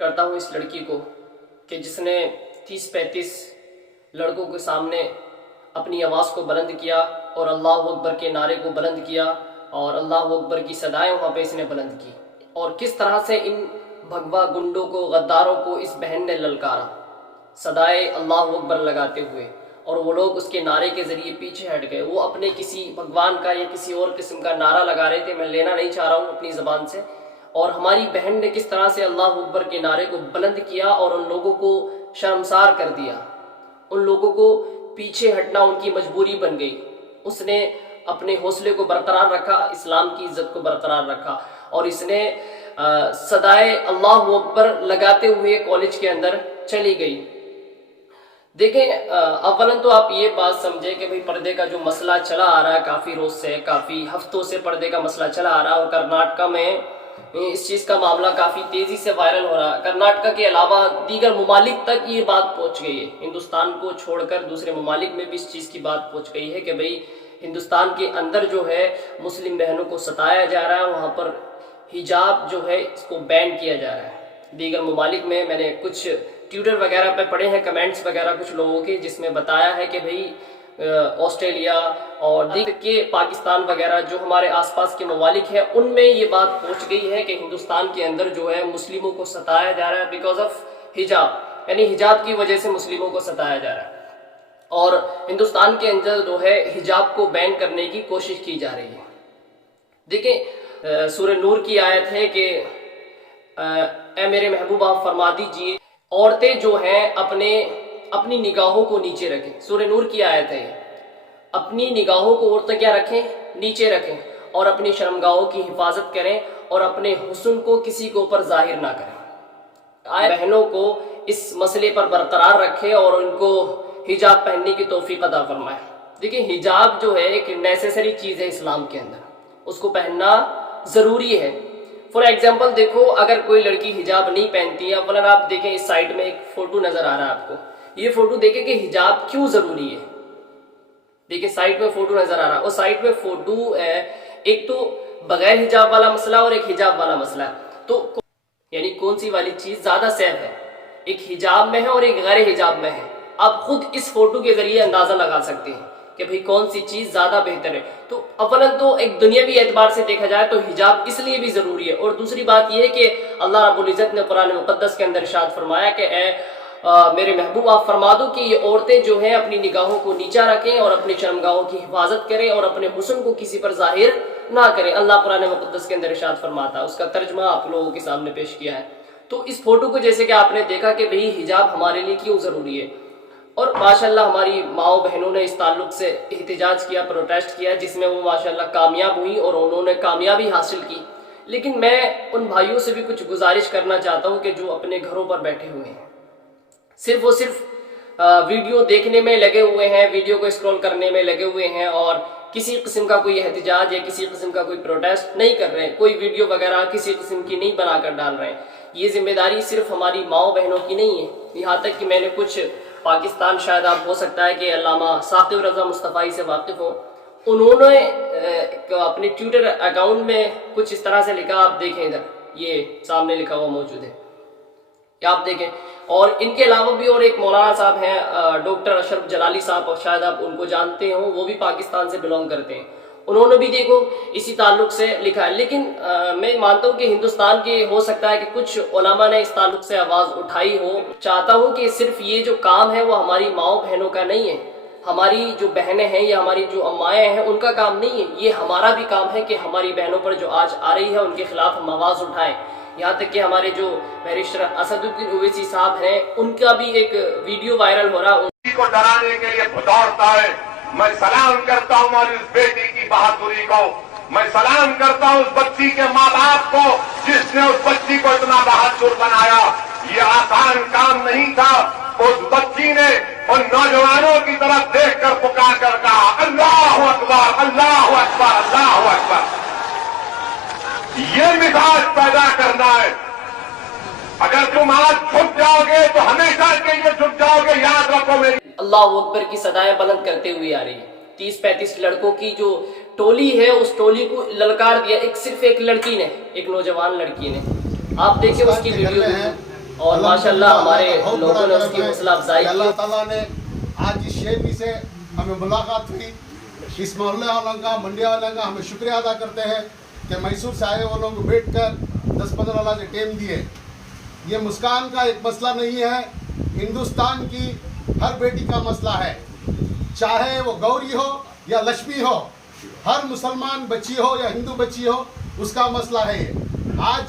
करता हूँ इस लड़की को कि जिसने 30-35 लड़कों के सामने अपनी आवाज़ को बुलंद किया और अल्लाह अकबर के नारे को बुलंद किया और अल्लाह अकबर की सदाएं वहाँ पे इसने बुलंद की, और किस तरह से इन भगवा गुंडों को, गद्दारों को इस बहन ने ललकारा सदाए अल्लाह अकबर लगाते हुए, और वो लोग उसके नारे के ज़रिए पीछे हट गए। वो अपने किसी भगवान का या किसी और किस्म का नारा लगा रहे थे, मैं लेना नहीं चाह रहा हूँ अपनी ज़बान से, और हमारी बहन ने किस तरह से अल्लाह अकबर के नारे को बुलंद किया और उन लोगों को शर्मसार कर दिया, उन लोगों को पीछे हटना उनकी मजबूरी बन गई। उसने अपने हौसले को बरकरार रखा, इस्लाम की इज़्ज़त को बरकरार रखा, और इसने सदाए अल्लाह अकबर लगाते हुए कॉलेज के अंदर चली गई। देखें, अव्वलन तो आप ये बात समझें कि भाई पर्दे का जो मसला चला आ रहा है काफ़ी रोज़ से, काफ़ी हफ्तों से पर्दे का मसला चला आ रहा है, और कर्नाटका में इस चीज़ का मामला काफ़ी तेज़ी से वायरल हो रहा है। कर्नाटका के अलावा दीगर ममालिक तक ये बात पहुँच गई है, हिंदुस्तान को छोड़कर दूसरे ममालिक में भी इस चीज़ की बात पहुँच गई है कि भाई हिंदुस्तान के अंदर जो है मुस्लिम बहनों को सताया जा रहा है, वहाँ पर हिजाब जो है इसको बैन किया जा रहा है। दीगर ममालिक में मैंने कुछ ट्विटर वगैरह पे पढ़े हैं कमेंट्स वगैरह कुछ लोगों के, जिसमें बताया है कि भाई ऑस्ट्रेलिया और दीगर के पाकिस्तान वगैरह जो हमारे आसपास के ममालिक हैं उनमें ये बात पहुंच गई है कि हिंदुस्तान के अंदर जो है मुस्लिमों को सताया जा रहा है बिकॉज ऑफ हिजाब, यानी हिजाब की वजह से मुस्लिमों को सताया जा रहा है, और हिंदुस्तान के अंदर जो है हिजाब को बैन करने की कोशिश की जा रही है। देखिए, सूरह नूर की आयत है कि ए मेरे महबूब आप फरमा दीजिए औरतें जो हैं अपनी निगाहों को नीचे रखें। सूरह नूर की आयत है, अपनी निगाहों को औरतें क्या रखें, नीचे रखें, और अपनी शर्मगाहों की हिफाजत करें और अपने हुस्न को किसी के ऊपर जाहिर ना करें। आए बहनों को इस मसले पर बरकरार रखें और उनको हिजाब पहनने की तौफीक अता फरमाए। देखिए, हिजाब जो है एक नेसेसरी चीज़ है इस्लाम के अंदर, उसको पहनना ज़रूरी है। फॉर एग्जाम्पल देखो, अगर कोई लड़की हिजाब नहीं पहनती है, अवलन आप देखें इस साइड में एक फ़ोटो नज़र आ रहा है आपको, ये फ़ोटो देखें कि हिजाब क्यों ज़रूरी है। देखिए साइड में फ़ोटो नज़र आ रहा है, और साइड में फ़ोटो एक तो बगैर हिजाब वाला मसला और एक हिजाब वाला मसला है, तो यानी कौन सी वाली चीज़ ज़्यादा सेफ है, एक हिजाब में है और एक गैर हिजाब में है। आप खुद इस फ़ोटो के ज़रिए अंदाज़ा लगा सकते हैं कि भाई कौन सी चीज़ ज़्यादा बेहतर है। तो अव्वलन तो एक दुनियावी एतबार से देखा जाए तो हिजाब इसलिए भी ज़रूरी है, और दूसरी बात यह है कि अल्लाह रब्बुल इज़्ज़त ने कुरान मुक़द्दस के अंदर इरशाद फरमाया कि मेरे महबूब आप फरमा दो कि ये औरतें जो हैं अपनी निगाहों को नीचा रखें और अपनी शर्मगाहों की हिफाजत करें और अपने हुस्न को किसी पर जाहिर ना करें। अल्लाह कुरान मुक़द्दस के अंदर इरशाद फरमाता है, उसका तर्जमा आप लोगों के सामने पेश किया है। तो इस फोटो को जैसे कि आपने देखा कि भाई हिजाब हमारे लिए क्यों ज़रूरी है, और माशाल्लाह हमारी माओ बहनों ने इस ताल्लुक से एहतजाज किया, प्रोटेस्ट किया, जिसमें वो माशाल्लाह कामयाब हुई और उन्होंने कामयाबी हासिल की। लेकिन मैं उन भाइयों से भी कुछ गुजारिश करना चाहता हूँ कि जो अपने घरों पर बैठे हुए हैं, सिर्फ वो सिर्फ वीडियो देखने में लगे हुए हैं, वीडियो को स्क्रॉल करने में लगे हुए हैं, और किसी किस्म का कोई एहतजाज या किसी किस्म का कोई प्रोटेस्ट नहीं कर रहे हैं, कोई वीडियो वगैरह किसी किस्म की नहीं बनाकर डाल रहे हैं। ये जिम्मेदारी सिर्फ हमारी माओ बहनों की नहीं है, यहाँ तक कि मैंने कुछ पाकिस्तान, शायद आप हो सकता है कि अल्लामा साकिब रज़ा मुस्तफ़ाई से वाकिफ़ हो, उन्होंने अपने ट्विटर अकाउंट में कुछ इस तरह से लिखा, आप देखें इधर ये सामने लिखा हुआ मौजूद है, आप देखें। और इनके अलावा भी और एक मौलाना साहब हैं डॉक्टर अशरफ जलाली साहब, शायद आप उनको जानते हो, वो भी पाकिस्तान से बिलोंग करते हैं, उन्होंने भी देखो इसी ताल्लुक से लिखा है। लेकिन मैं मानता हूँ कि हिंदुस्तान के हो सकता है कि कुछ उलमा ने इस ताल्लुक से आवाज़ उठाई हो। चाहता हूँ कि सिर्फ ये जो काम है वो हमारी माओ बहनों का नहीं है, हमारी जो बहनें हैं या हमारी जो अम्माएँ हैं उनका काम नहीं है, ये हमारा भी काम है कि हमारी बहनों पर जो आज आ रही है उनके खिलाफ हम आवाज़ उठाएं। यहाँ तक कि हमारे जो बैरिस्टर असदुद्दीन ओवैसी साहब हैं, उनका भी एक वीडियो वायरल हो रहा है, को डराने के लिए दौड़ता है। मैं सलाम करता हूँ हमारी उस बेटी की बहादुरी को, मैं सलाम करता हूँ उस बच्ची के माँ बाप को जिसने उस बच्ची को इतना बहादुर बनाया। ये आसान काम नहीं था। उस बच्ची ने उन नौजवानों की तरफ देखकर पुकार कर कहा, अल्लाह अकबर, अल्लाह अकबर, अल्लाह अकबर। ये मिजाज पैदा करना है। अगर तुम आज छुप जाओगे तो हमेशा के लिए छुप जाओगे। याद रखो मेरी अल्लाह अकबर की सदाएं बुलंद करते हुए आ रही है। 30-35 लड़कों की जो टोली है, उस टोली को ललकार दिया सिर्फ एक लड़की ने, एक नौजवान लड़की ने। आप देखिए उसकी वीडियो। اور ماشاءاللہ ہمارے لوگوں نے اس کی حوصلہ افزائی کی. اللہ تعالیٰ نے آج اس شہر سے ہمیں ملاقات ہوئی. اس محلے والوں کا منڈی والوں کا ہمیں شکریہ ادا کرتے ہیں کہ میسور سے آئے والوں کو بیٹھ کر 10-15 لاکھ ٹیم دیے. یہ مسکان کا ایک مسئلہ نہیں ہے، ہندوستان کی ہر بیٹی کا مسئلہ ہے، چاہے وہ گوری ہو یا لکشمی ہو، ہر مسلمان بچی ہو یا ہندو بچی ہو، اس کا مسئلہ ہے یہ. آج